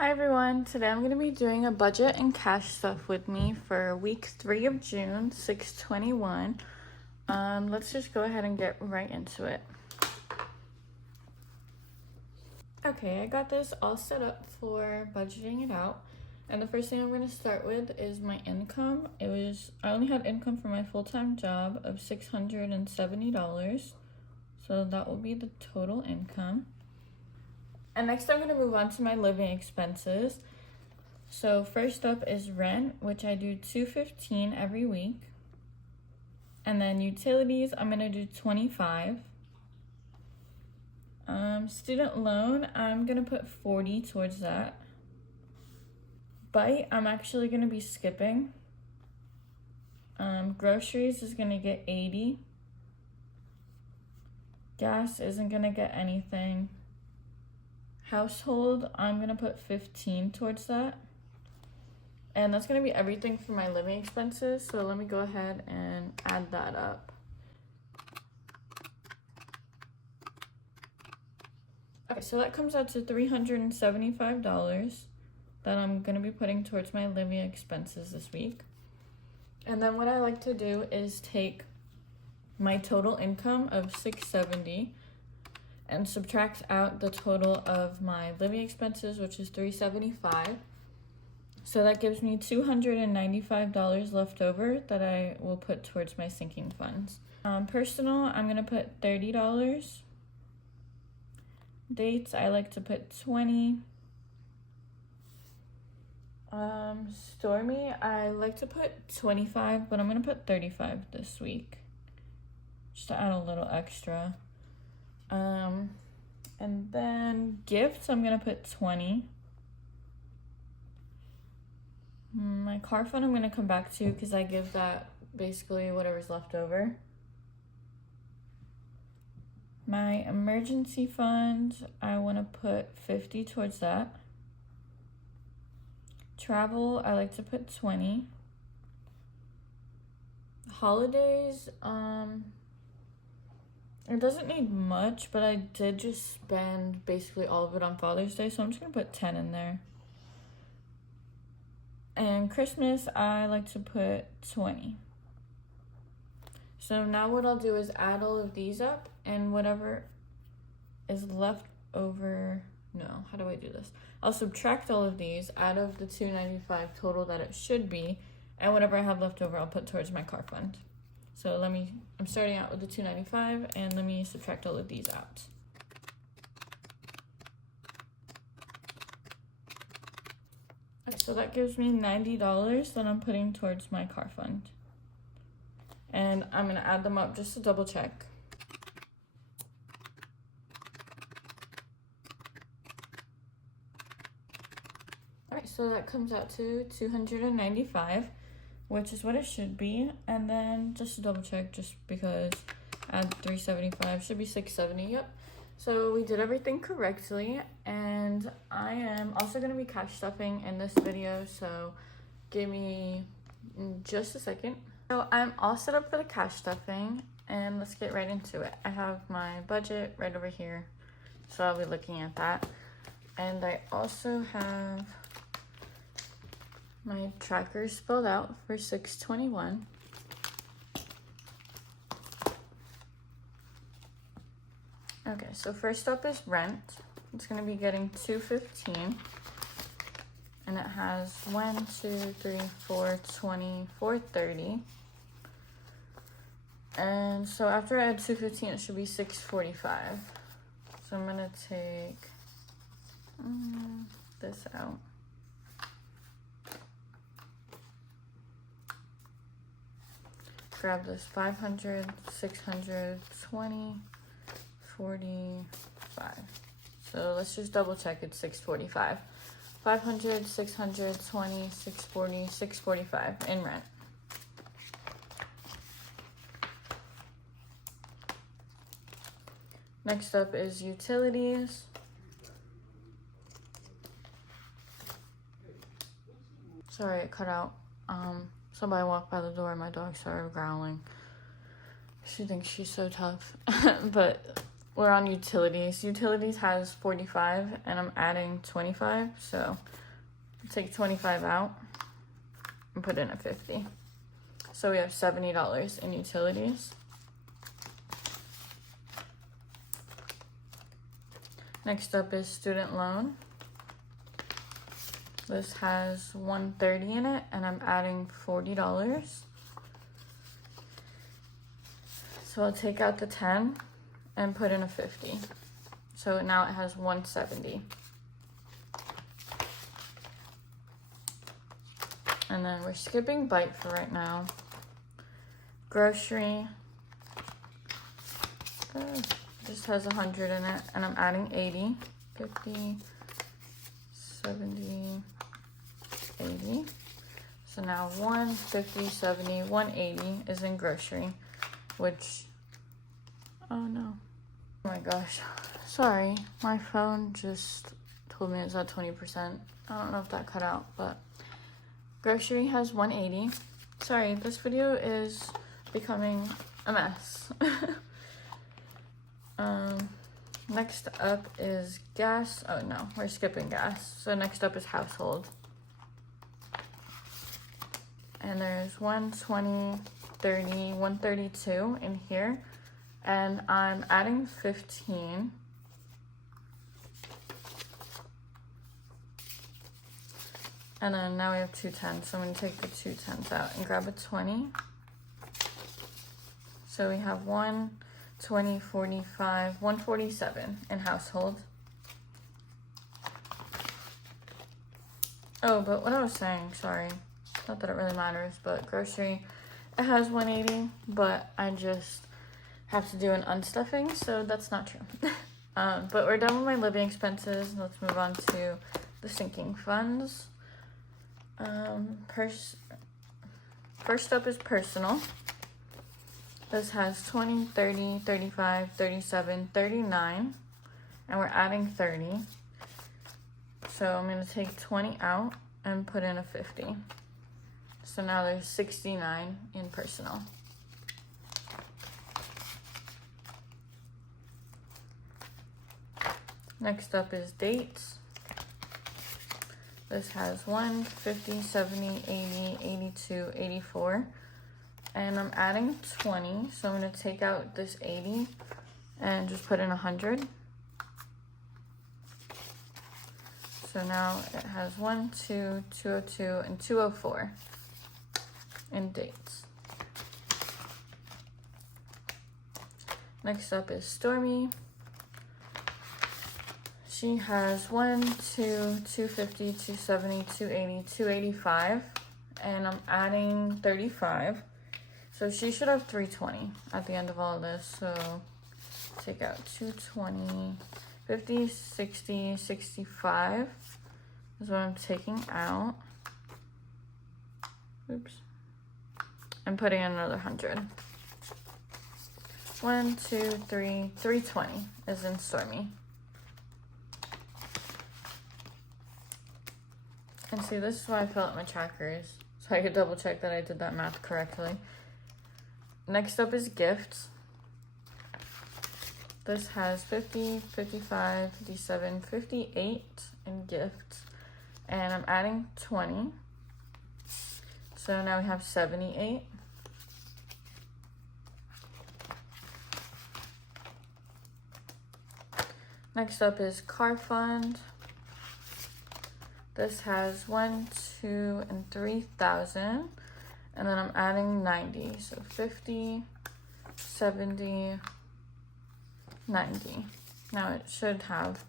Hi everyone, today I'm going to be doing a budget and cash stuff with me for week 3 of June, 6/21. Let's just go ahead and get right into it. Okay, I got this all set up for budgeting it out. And the first thing I'm going to start with is my income. I only had income for my full-time job of $670. So that will be the total income. And next I'm going to move on to my living expenses. So first up is rent, which I do $215 every week. And then utilities, I'm going to do $25. Student loan, I'm going to put $40 towards that. Bite, I'm actually going to be skipping. Groceries is going to get $80. Gas isn't going to get anything. Household, I'm going to put $15 towards that. And that's going to be everything for my living expenses. So let me go ahead and add that up. Okay, so that comes out to $375 that I'm going to be putting towards my living expenses this week. And then what I like to do is take my total income of $670 and subtract out the total of my living expenses, which is $375. So that gives me $295 left over that I will put towards my sinking funds. Personal, I'm gonna put $30. Dates, I like to put $20. Stormy, I like to put $25, but I'm gonna put $35 this week, just to add a little extra. And then gifts, I'm gonna put $20. My car fund I'm gonna come back to because I give that basically whatever's left over. My emergency fund, I wanna put $50 towards that. Travel, I like to put $20. Holidays, it doesn't need much, but I did just spend basically all of it on Father's Day, so I'm just gonna put $10 in there. And Christmas, I like to put $20. So now what I'll do is add all of these up, and whatever is left over, no, how do I do this? I'll subtract all of these out of the $295 total that it should be, and whatever I have left over, I'll put towards my car fund. So I'm starting out with the $295, and let me subtract all of these out. Okay, so that gives me $90 that I'm putting towards my car fund. And I'm gonna add them up just to double check. All right, so that comes out to $295. Which is what it should be. And then just to double check, just because add $375 should be $670. Yep. So we did everything correctly, and I am also going to be cash stuffing in this video, so give me just a second. So I'm all set up for the cash stuffing, and let's get right into it. I have my budget right over here, so I'll be looking at that. And I also have my tracker spelled out for 6/21. Okay, so first up is rent. It's gonna be getting $215, and it has 1, 2, 3, 4, 20, 430. And so after I add $215, it should be $645. So I'm gonna take this out. Grab this 500, 600, 20, 45. So let's just double check it's 645. 500, 600, 20, 640, 645 in rent. Next up is utilities. Sorry, it cut out. Somebody walked by the door and my dog started growling. She thinks she's so tough. But we're on utilities. Utilities has 45 and I'm adding 25. So take 25 out and put in a 50. So we have $70 in utilities. Next up is student loan. This has $130 in it and I'm adding $40. So I'll take out the 10 and put in a 50. So now it has $170. And then we're skipping bite for right now. Grocery. Just has 100 in it and I'm adding 80. 50, 70, 80. So now 150, 70, 180 is in grocery, which, oh no. Oh my gosh. Sorry, my phone just told me it's at 20%. I don't know if that cut out, but grocery has 180. Sorry, this video is becoming a mess. Next up is gas. Oh no, we're skipping gas. So next up is household. And there's 120, 30, 132 in here. And I'm adding 15. And then now we have 2 10s. So I'm gonna take the 2 10s out and grab a 20. So we have 120, 45, 147 in household. Oh, but what I was saying, sorry. Not that it really matters, but grocery, it has 180, but I just have to do an unstuffing, so that's not true. But we're done with my living expenses. Let's move on to the sinking funds. First up is personal. This has 20, 30, 35, 37, 39, and we're adding 30. So I'm going to take 20 out and put in a 50. So now there's 69 in personal. Next up is dates. This has 1, 50, 70, 80, 82, 84. And I'm adding 20. So I'm going to take out this 80 and just put in 100. So now it has 1, 2, 202, and 204 in dates. Next up is Stormy. She has 1, 2, 250, 270, 280, 285, and I'm adding 35. So she should have 320 at the end of all of this. So take out 220, 50, 60, 65 is what I'm taking out. Oops. And putting in another 100. 1, 2, 3, 320 is in Stormy. And see, this is why I fill out my trackers, so I could double check that I did that math correctly. Next up is gifts. This has 50, 55, 57, 58 in gifts. And I'm adding 20. So now we have 78. Next up is car fund. This has 1, 2, and 3,000. And then I'm adding 90. So 50, 70, 90. Now it should have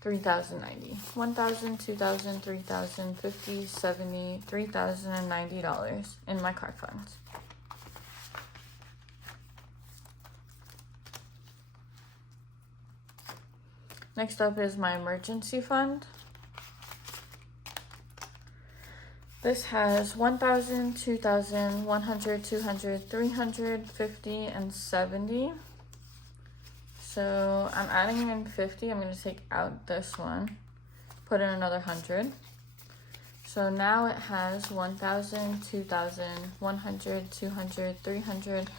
3,090. 1,000, 2,000, 3,000, 50, 70, $3,090 in my car funds. Next up is my emergency fund. This has 1,000, 2,000, 100, 200, 300, 50, and 70. So I'm adding in 50. I'm going to take out this one, put in another 100. So now it has 1,000, 2,000, 100, 200, 300,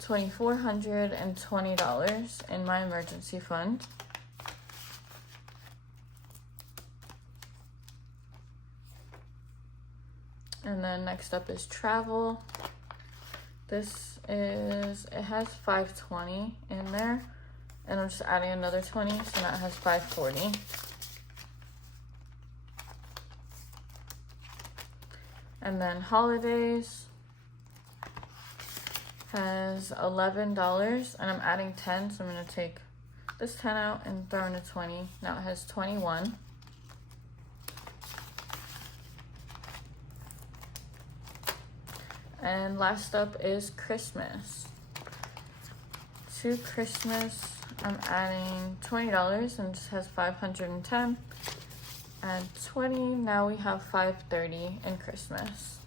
$2,420 in my emergency fund. And then next up is travel. This is, it has $520 in there, and I'm just adding another 20, so now it has $540. And then holidays has $11, and I'm adding 10, so I'm gonna take this 10 out and throw in a 20. Now it has 21. And last up is Christmas. To Christmas, I'm adding $20 and just has 510. Add 20, now we have 530 in Christmas.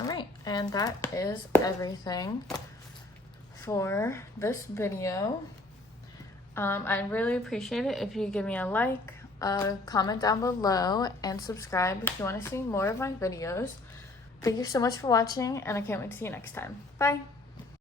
Alright, and that is everything for this video. I'd really appreciate it if you give me a like, comment down below, and subscribe if you want to see more of my videos. Thank you so much for watching, and I can't wait to see you next time. Bye!